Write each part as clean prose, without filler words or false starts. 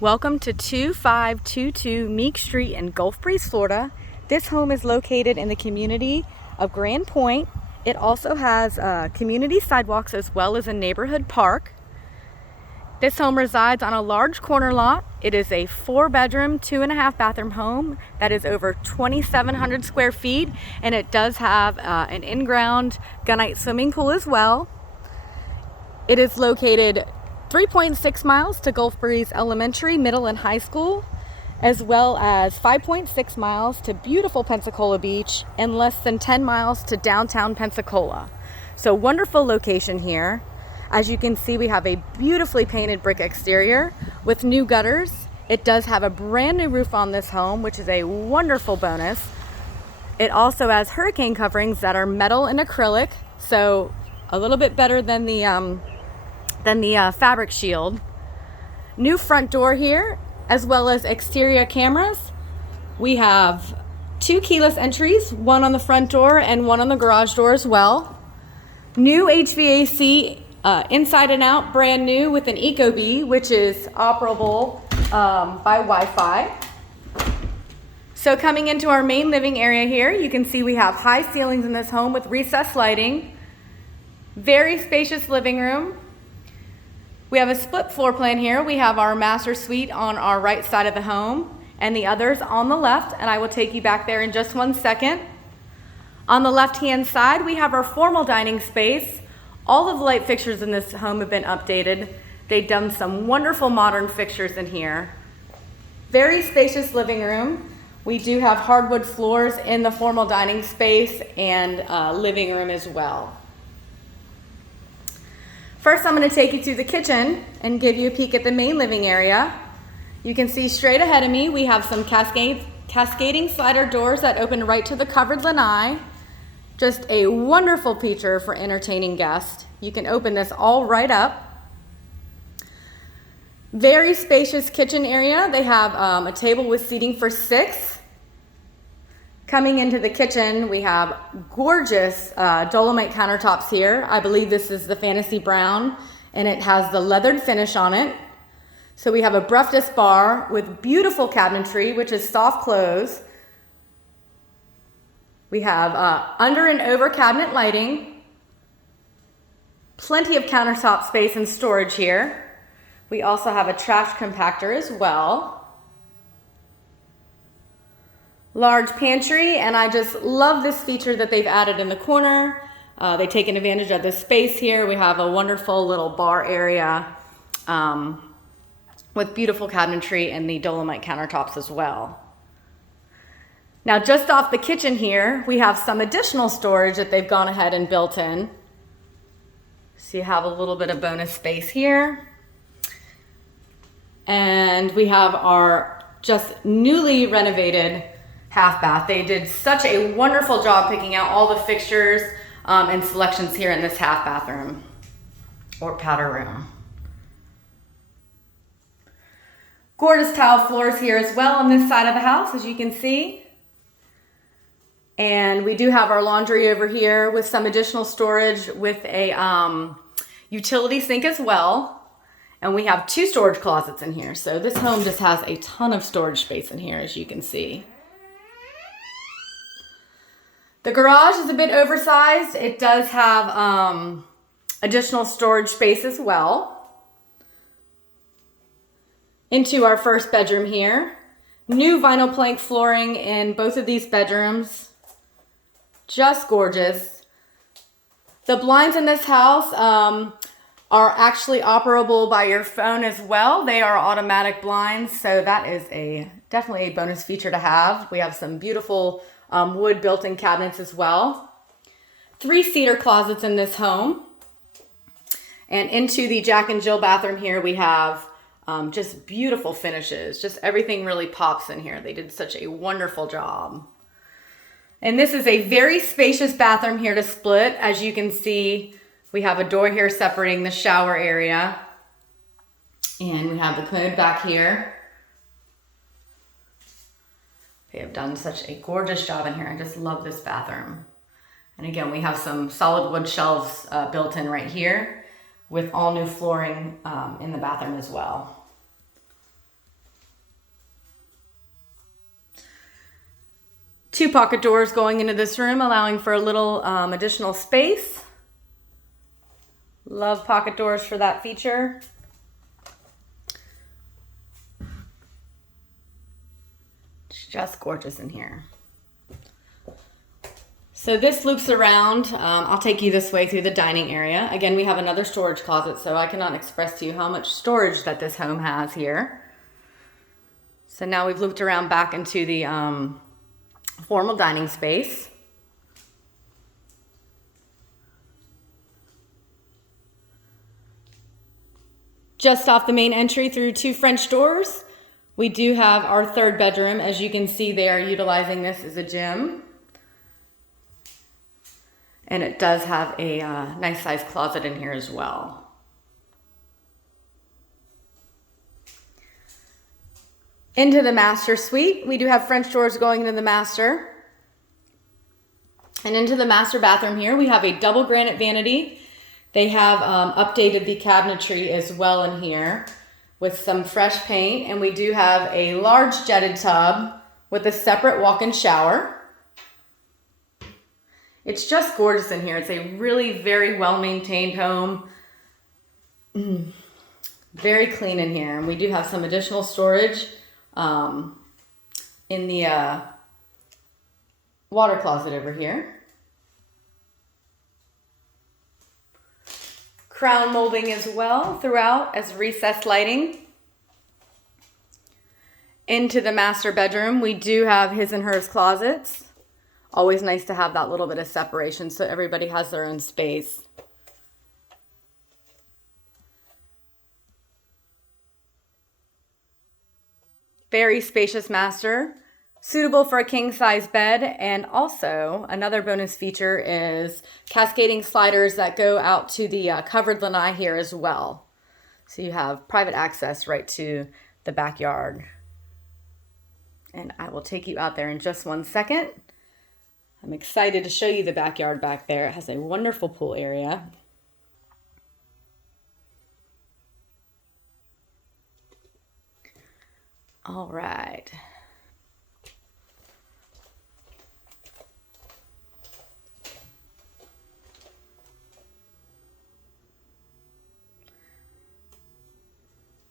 Welcome to 2522 Meek Street in Gulf Breeze, Florida. This home is located in the community of Grand Pointe. It also has community sidewalks as well as a neighborhood park. This home resides on a large corner lot. It is a 4-bedroom, 2.5 bathroom home that is over 2,700 square feet, and it does have an in-ground gunite swimming pool as well. It is located 3.6 miles to Gulf Breeze Elementary, Middle, and High School, as well as 5.6 miles to beautiful Pensacola Beach and less than 10 miles to downtown Pensacola. So wonderful location here. As you can see, we have a beautifully painted brick exterior with new gutters. It does have a brand new roof on this home, which is a wonderful bonus. It also has hurricane coverings that are metal and acrylic, so a little bit better than the fabric shield. New front door here, as well as exterior cameras. We have 2 keyless entries, one on the front door and one on the garage door as well. New HVAC inside and out, brand new with an Ecobee, which is operable by Wi-Fi. So coming into our main living area here, you can see we have high ceilings in this home with recessed lighting. Very spacious living room. We have a split floor plan here. We have our master suite on our right side of the home and the others on the left, and I will take you back there in just one second. On the left-hand side, we have our formal dining space. All of the light fixtures in this home have been updated. They've done some wonderful modern fixtures in here. Very spacious living room. We do have hardwood floors in the formal dining space and living room as well. First, I'm going to take you to the kitchen and give you a peek at the main living area. You can see straight ahead of me, we have some cascading slider doors that open right to the covered lanai. Just a wonderful feature for entertaining guests. You can open this all right up. Very spacious kitchen area. They have a table with seating for 6. Coming into the kitchen, we have gorgeous Dolomite countertops here. I believe this is the fantasy brown, and it has the leathered finish on it. So we have a breakfast bar with beautiful cabinetry, which is soft close. We have under and over cabinet lighting. Plenty of countertop space and storage here. We also have a trash compactor as well. Large pantry, and I just love this feature that they've added in the corner. They've taken advantage of the space here. We have a wonderful little bar area with beautiful cabinetry and the Dolomite countertops as well. Now, just off the kitchen here, we have some additional storage that they've gone ahead and built in. So you have a little bit of bonus space here. And we have our just newly renovated half bath. They did such a wonderful job picking out all the fixtures and selections here in this half bathroom or powder room. Gorgeous tile floors here as well on this side of the house, as you can see. And we do have our laundry over here with some additional storage with a utility sink as well. And we have 2 storage closets in here. So this home just has a ton of storage space in here, as you can see. The garage is a bit oversized. It does have additional storage space as well. Into our first bedroom here. New vinyl plank flooring in both of these bedrooms. Just gorgeous. The blinds in this house are actually operable by your phone as well. They are automatic blinds, so that is definitely a bonus feature to have. We have some beautiful wood built-in cabinets as well. 3 cedar closets in this home. And into the Jack and Jill bathroom here, we have just beautiful finishes. Just everything really pops in here. They did such a wonderful job. And this is a very spacious bathroom here to split. As you can see, we have a door here separating the shower area. And we have the commode back here. They have done such a gorgeous job in here. I just love this bathroom. And again, we have some solid wood shelves built in right here with all new flooring in the bathroom as well. 2 pocket doors going into this room, allowing for a little additional space. Love pocket doors for that feature. It's just gorgeous in here. So this loops around. I'll take you this way through the dining area. Again, we have another storage closet, so I cannot express to you how much storage that this home has here. So now we've looped around back into the formal dining space. Just off the main entry through 2 French doors, we do have our 3rd bedroom. As you can see, they are utilizing this as a gym. And it does have a nice sized closet in here as well. Into the master suite, we do have French doors going into the master. And into the master bathroom here, we have a double granite vanity. They have updated the cabinetry as well in here with some fresh paint. And we do have a large jetted tub with a separate walk-in shower. It's just gorgeous in here. It's a really very well-maintained home. Very clean in here. And we do have some additional storage in the water closet over here. Crown molding as well throughout as recessed lighting. Into the master bedroom, we do have his and hers closets. Always nice to have that little bit of separation so everybody has their own space. Very spacious master, suitable for a king-size bed, and also another bonus feature is cascading sliders that go out to the covered lanai here as well. So you have private access right to the backyard. And I will take you out there in just one second. I'm excited to show you the backyard back there. It has a wonderful pool area. All right.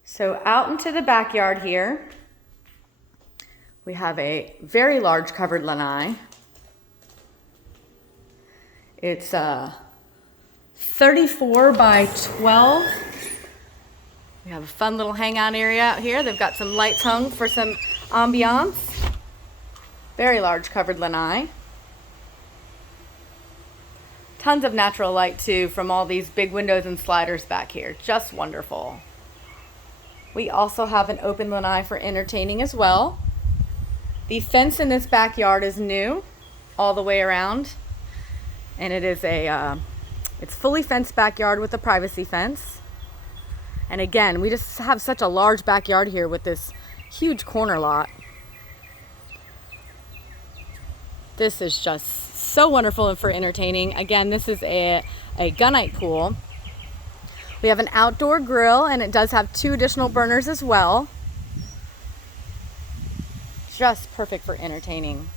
So out into the backyard here, we have a very large covered lanai. It's 34 by 12. We have a fun little hangout area out here. They've got some lights hung for some ambiance. Very large covered lanai. Tons of natural light too from all these big windows and sliders back here. Just wonderful. We also have an open lanai for entertaining as well. The fence in this backyard is new all the way around. And it is it's fully fenced backyard with a privacy fence. And again, we just have such a large backyard here with this huge corner lot. This is just so wonderful for entertaining. Again, this is a gunite pool. We have an outdoor grill, and it does have 2 additional burners as well. Just perfect for entertaining.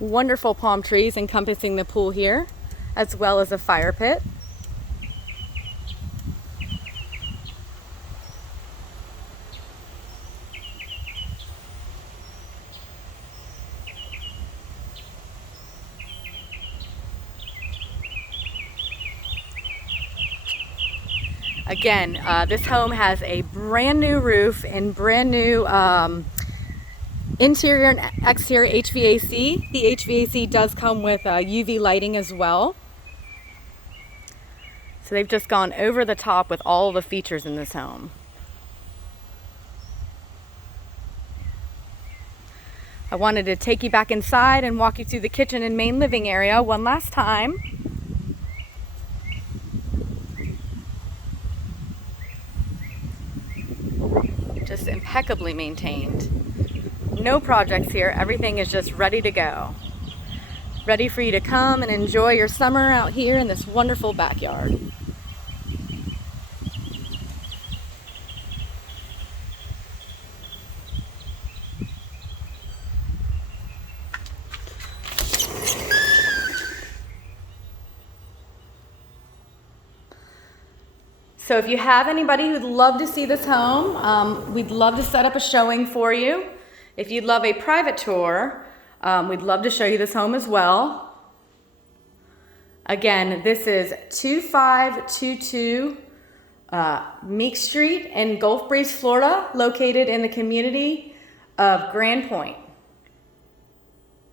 Wonderful palm trees encompassing the pool here, as well as a fire pit. Again, this home has a brand new roof and brand new interior and exterior HVAC. The HVAC does come with UV lighting as well. So they've just gone over the top with all the features in this home. I wanted to take you back inside and walk you through the kitchen and main living area one last time. Just impeccably maintained. No projects here. Everything is just ready to go. Ready for you to come and enjoy your summer out here in this wonderful backyard. So if you have anybody who'd love to see this home, we'd love to set up a showing for you. If you'd love a private tour, we'd love to show you this home as well. Again, this is 2522 Meek Street in Gulf Breeze, Florida, located in the community of Grand Pointe.